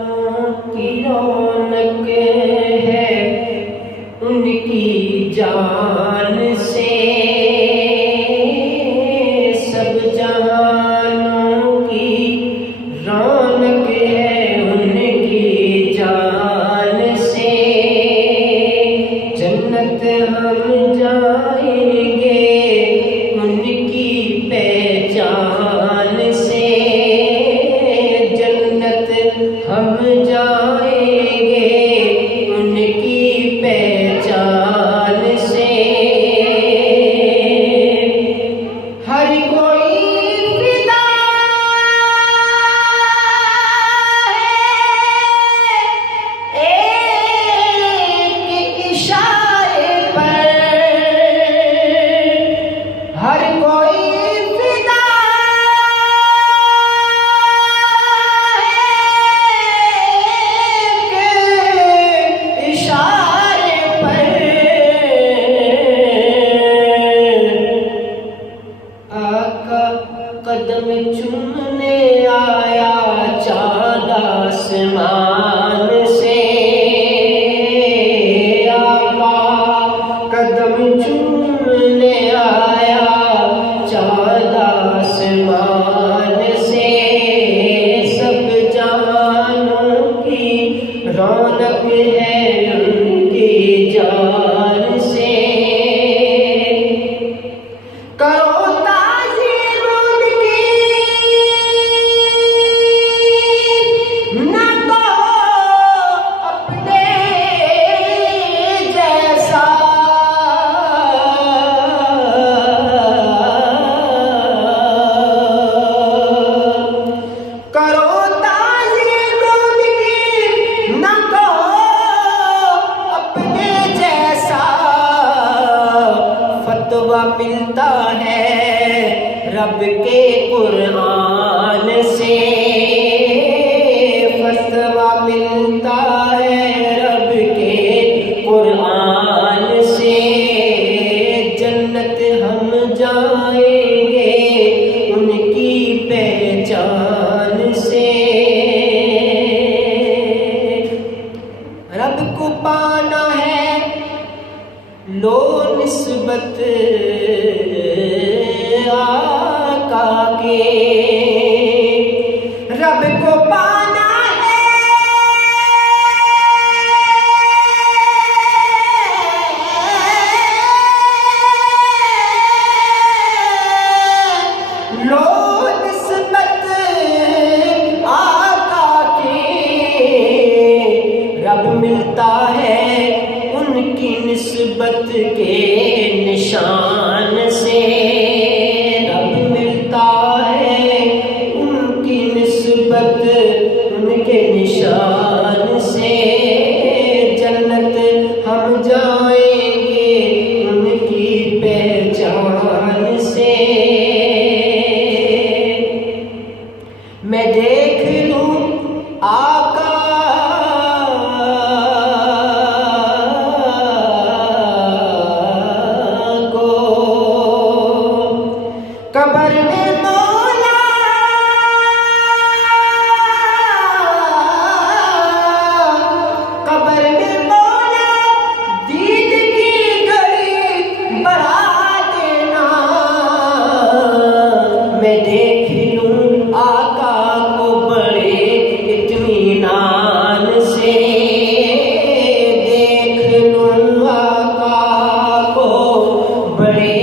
की रौनक है उनकी जान से, सब जहानों की रौनक है उनकी जान से। जन्नत हम जाएंगे उनकी पहचान से, जन्नत हम जाएंगे उनकी पहचान से। हर कोई फिदा है एक इशारे पर, हर कोई फिदा कदम चूमने आया चाँद आसमान से, आका कदम चूमने आया चाँद आसमान से। सब जहानों की रौनक है उनकी जान से। करो मिलता है रब के कुरान से, फतवा मिलता है रब के कुरान से। जन्नत हम जाएंगे उनकी पहचान से। रब को पाना है लो निस्बत आका के, रब को पाना है लो निस्बत आका के। रब मिलता है उनकी निस्बत के निशान से, रब मिलता है उनकी निस्बत उनके निशान से। जन्नत हम जाएंगे उनकी पहचान से। मैं देख लूं आका कबर में मौला, कबर में मौला दीद की घड़ी बढ़ा देना। मैं देख लूं आका को बड़े इत्मीनान से, देख लूं आका को बड़े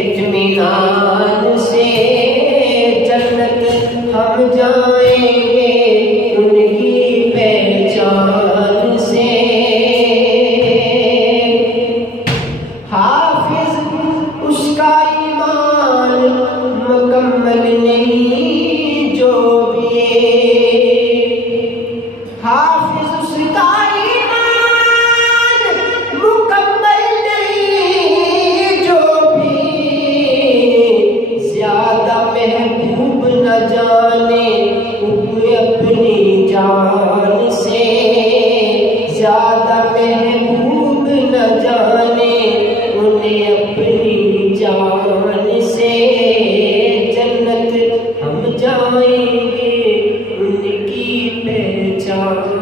इत्मीनान से। जन्नत हम जाएंगे उनकी पहचान से। हाफिज उसका ईमान मुकम्मल नहीं जो भी, हाफिज उसका ईमान मुकम्मल नहीं जो भी। ज्यादा महबूब न जाने अपनी जान से, ज्यादा महबूब न जाने उन्हें अपनी जान से। जन्नत हम जाएंगे उनकी पहचान हम